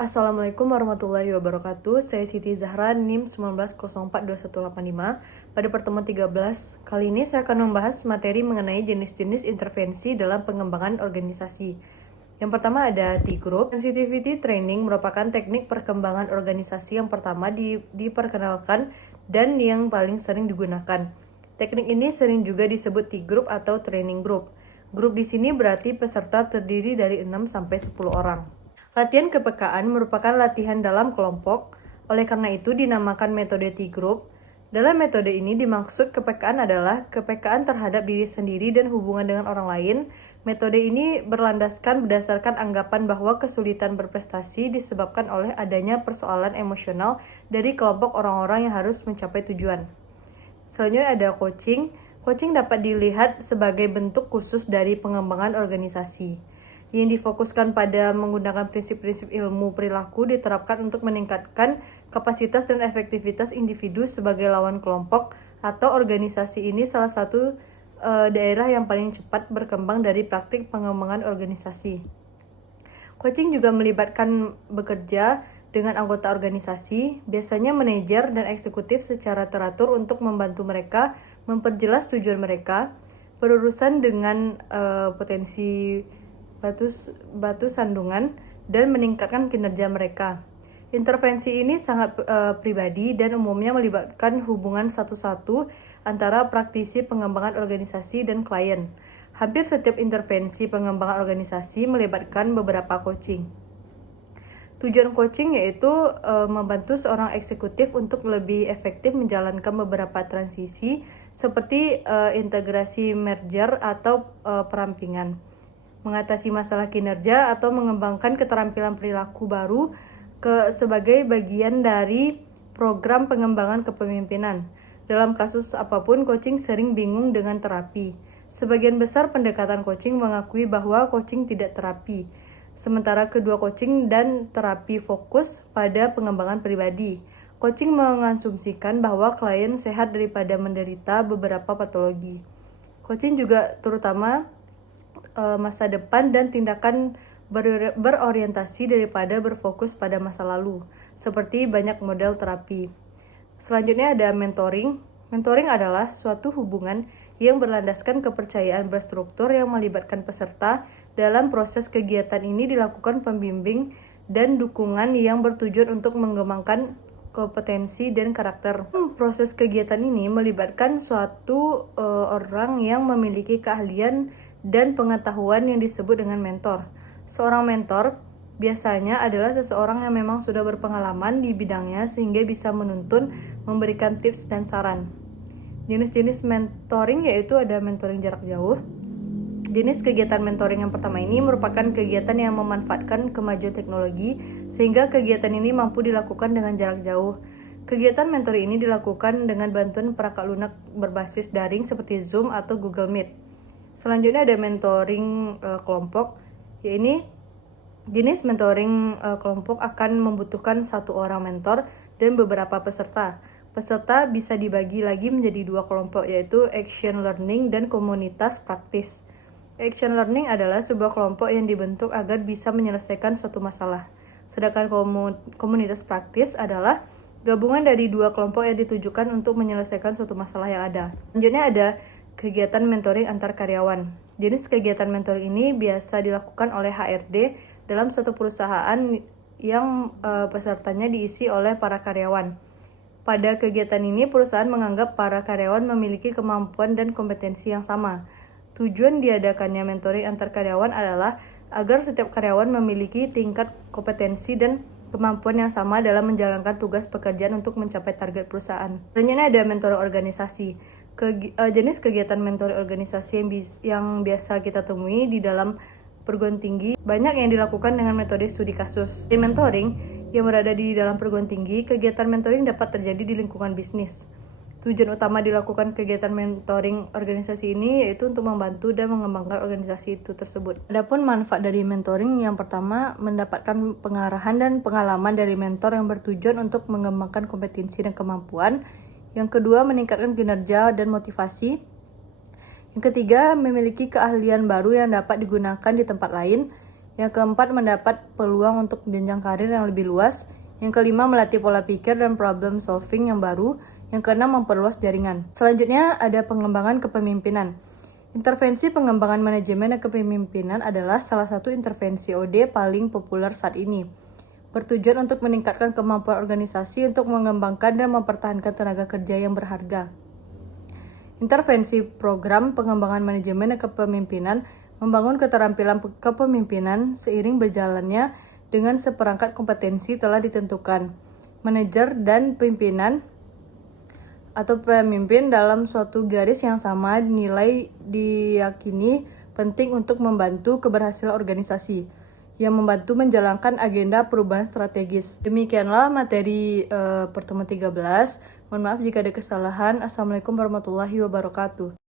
Assalamualaikum warahmatullahi wabarakatuh. Saya Siti Zahra, NIM 19042185. Pada pertemuan 13, kali ini saya akan membahas materi mengenai jenis-jenis intervensi dalam pengembangan organisasi. Yang pertama ada T-Group. Sensitivity Training merupakan teknik perkembangan organisasi yang pertama diperkenalkan dan yang paling sering digunakan. Teknik ini sering juga disebut T-Group atau Training Group. Grup di sini berarti peserta terdiri dari 6-10 orang. Latihan kepekaan merupakan latihan dalam kelompok, oleh karena itu dinamakan metode T-Group. Dalam metode ini dimaksud kepekaan adalah kepekaan terhadap diri sendiri dan hubungan dengan orang lain. Metode ini berlandaskan berdasarkan anggapan bahwa kesulitan berprestasi disebabkan oleh adanya persoalan emosional dari kelompok orang-orang yang harus mencapai tujuan. Selanjutnya ada coaching. Coaching dapat dilihat sebagai bentuk khusus dari pengembangan organisasi yang difokuskan pada menggunakan prinsip-prinsip ilmu perilaku diterapkan untuk meningkatkan kapasitas dan efektivitas individu sebagai lawan kelompok atau organisasi. Ini salah satu daerah yang paling cepat berkembang dari praktik pengembangan organisasi. Coaching juga melibatkan bekerja dengan anggota organisasi, biasanya manajer dan eksekutif secara teratur untuk membantu mereka memperjelas tujuan mereka, berurusan dengan potensi batu sandungan, dan meningkatkan kinerja mereka. Intervensi ini sangat pribadi dan umumnya melibatkan hubungan satu-satu antara praktisi pengembangan organisasi dan klien. Hampir setiap intervensi pengembangan organisasi melibatkan beberapa coaching. Tujuan coaching yaitu membantu seorang eksekutif untuk lebih efektif menjalankan beberapa transisi seperti integrasi merger atau perampingan, mengatasi masalah kinerja atau mengembangkan keterampilan perilaku baru sebagai bagian dari program pengembangan kepemimpinan. Dalam kasus apapun, coaching sering bingung dengan terapi. Sebagian besar pendekatan coaching mengakui bahwa coaching tidak terapi, sementara kedua coaching dan terapi fokus pada pengembangan pribadi. Coaching mengasumsikan bahwa klien sehat daripada menderita beberapa patologi. Coaching juga terutama masa depan dan tindakan berorientasi daripada berfokus pada masa lalu, seperti banyak model terapi. Selanjutnya ada mentoring. Mentoring adalah suatu hubungan yang berlandaskan kepercayaan berstruktur yang melibatkan peserta. Dalam proses kegiatan ini dilakukan pembimbing dan dukungan yang bertujuan untuk mengembangkan kompetensi dan karakter. Proses kegiatan ini melibatkan suatu orang yang memiliki keahlian dan pengetahuan yang disebut dengan mentor. Seorang mentor biasanya adalah seseorang yang memang sudah berpengalaman di bidangnya sehingga bisa menuntun, memberikan tips dan saran. Jenis-jenis mentoring yaitu ada mentoring jarak jauh. Jenis kegiatan mentoring yang pertama ini merupakan kegiatan yang memanfaatkan kemajuan teknologi sehingga kegiatan ini mampu dilakukan dengan jarak jauh. Kegiatan mentoring ini dilakukan dengan bantuan perangkat lunak berbasis daring seperti Zoom atau Google Meet. Selanjutnya ada mentoring kelompok, yaitu jenis mentoring kelompok akan membutuhkan satu orang mentor dan beberapa peserta. Peserta bisa dibagi lagi menjadi dua kelompok, yaitu action learning dan komunitas praktis. Action learning adalah sebuah kelompok yang dibentuk agar bisa menyelesaikan suatu masalah. Sedangkan komunitas praktis adalah gabungan dari dua kelompok yang ditujukan untuk menyelesaikan suatu masalah yang ada. Selanjutnya ada kegiatan mentoring antar karyawan. Jenis kegiatan mentoring ini biasa dilakukan oleh HRD dalam suatu perusahaan yang pesertanya diisi oleh para karyawan. Pada kegiatan ini, perusahaan menganggap para karyawan memiliki kemampuan dan kompetensi yang sama. Tujuan diadakannya mentoring antar karyawan adalah agar setiap karyawan memiliki tingkat kompetensi dan kemampuan yang sama dalam menjalankan tugas pekerjaan untuk mencapai target perusahaan. Selanjutnya ada mentoring organisasi. Jenis kegiatan mentoring organisasi yang biasa kita temui di dalam perguruan tinggi banyak yang dilakukan dengan metode studi kasus. Di mentoring yang berada di dalam perguruan tinggi, kegiatan mentoring dapat terjadi di lingkungan bisnis. Tujuan utama dilakukan kegiatan mentoring organisasi ini yaitu untuk membantu dan mengembangkan organisasi itu tersebut. Adapun manfaat dari mentoring, yang pertama mendapatkan pengarahan dan pengalaman dari mentor yang bertujuan untuk mengembangkan kompetensi dan kemampuan. Yang kedua, meningkatkan kinerja dan motivasi. Yang ketiga, memiliki keahlian baru yang dapat digunakan di tempat lain. Yang keempat, mendapat peluang untuk jenjang karir yang lebih luas. Yang kelima, melatih pola pikir dan problem solving yang baru. Yang keenam, memperluas jaringan. Selanjutnya ada pengembangan kepemimpinan. Intervensi pengembangan manajemen dan kepemimpinan adalah salah satu intervensi OD paling populer saat ini. Bertujuan untuk meningkatkan kemampuan organisasi untuk mengembangkan dan mempertahankan tenaga kerja yang berharga. Intervensi program pengembangan manajemen dan kepemimpinan membangun keterampilan kepemimpinan seiring berjalannya dengan seperangkat kompetensi telah ditentukan. Manajer dan pimpinan atau pemimpin dalam suatu garis yang sama dinilai diyakini penting untuk membantu keberhasilan organisasi yang membantu menjalankan agenda perubahan strategis. Demikianlah materi pertemuan 13. Mohon maaf jika ada kesalahan. Assalamualaikum warahmatullahi wabarakatuh.